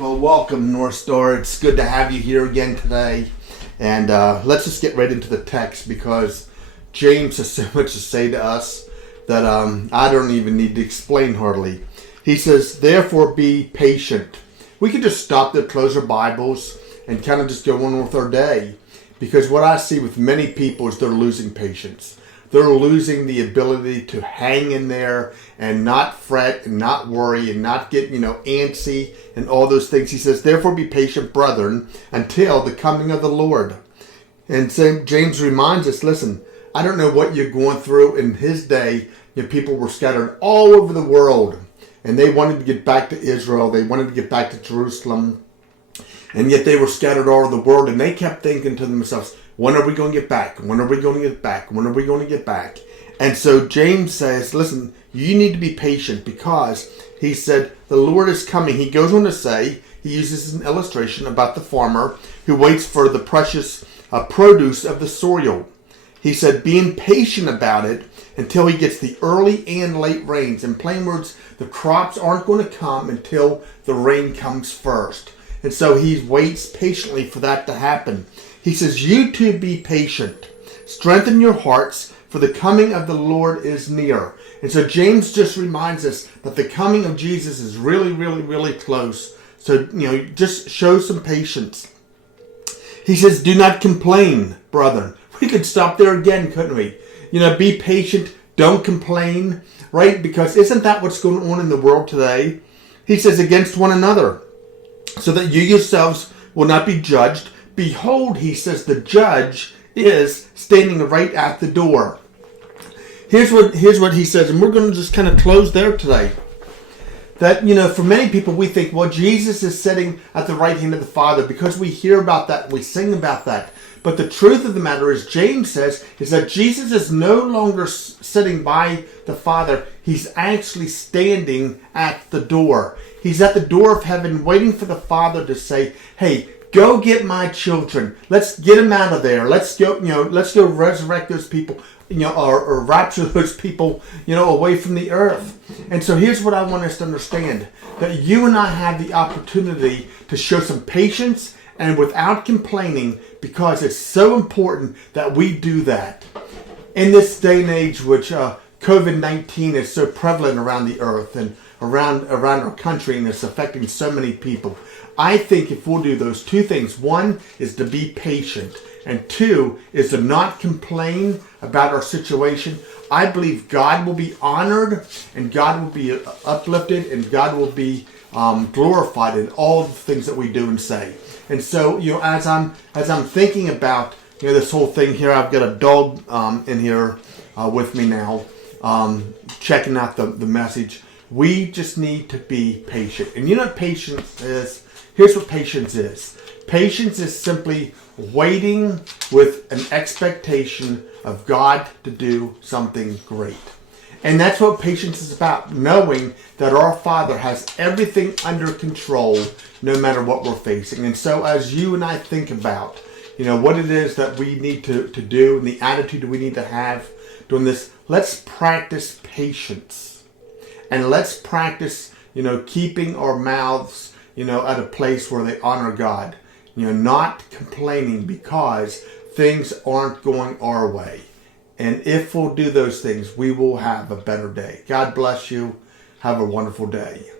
Well, welcome, North Star. It's good to have you here again today. And let's just get right into the text because James has so much to say to us that I don't even need to explain hardly. He says, therefore be patient. We could just stop there, close our Bibles, and kind of just go on with our day. Because what I see with many people is they're losing patience. They're losing the ability to hang in there and not fret and not worry and not get, antsy and all those things. He says, therefore be patient, brethren, until the coming of the Lord. And James reminds us, listen, I don't know what you're going through. In his day, people were scattered all over the world. And they wanted to get back to Israel. They wanted to get back to Jerusalem. And yet they were scattered all over the world. And they kept thinking to themselves, when are we going to get back? When are we going to get back? When are we going to get back? And so James says, listen, you need to be patient because he said, the Lord is coming. He goes on to say, he uses an illustration about the farmer who waits for the precious produce of the soil. He said, being patient about it until he gets the early and late rains. In plain words, the crops aren't going to come until the rain comes first. And so he waits patiently for that to happen. He says, you too be patient. Strengthen your hearts, for the coming of the Lord is near. And so James just reminds us that the coming of Jesus is really, really, really close. So, just show some patience. He says, do not complain, brethren. We could stop there again, couldn't we? Be patient, don't complain, right? Because isn't that what's going on in the world today? He says, against one another, so that you yourselves will not be judged. Behold, he says, the judge is standing right at the door. Here's what he says, and we're going to just kind of close there today. That, for many people, we think, well, Jesus is sitting at the right hand of the Father because we hear about that, we sing about that. But the truth of the matter is, James says, is that Jesus is no longer sitting by the Father. He's actually standing at the door. He's at the door of heaven waiting for the Father to say, hey, go get my children. Let's get them out of there. Let's go, let's go resurrect those people, or rapture those people, away from the earth. And so here's what I want us to understand, that you and I have the opportunity to show some patience and without complaining, because it's so important that we do that. In this day and age, which COVID-19 is so prevalent around the earth and around our country, and it's affecting so many people, I think if we'll do those two things, one is to be patient, and two is to not complain about our situation, I believe God will be honored, and God will be uplifted, and God will be glorified in all the things that we do and say. And so, as I'm thinking about this whole thing here, I've got a dog in here with me now, checking out the message. We just need to be patient. And what patience is? Here's what patience is. Patience is simply waiting with an expectation of God to do something great. And that's what patience is about, knowing that our Father has everything under control no matter what we're facing. And so as you and I think about, what it is that we need to do and the attitude we need to have doing this, let's practice patience. And let's practice, keeping our mouths, at a place where they honor God. Not complaining because things aren't going our way. And if we'll do those things, we will have a better day. God bless you. Have a wonderful day.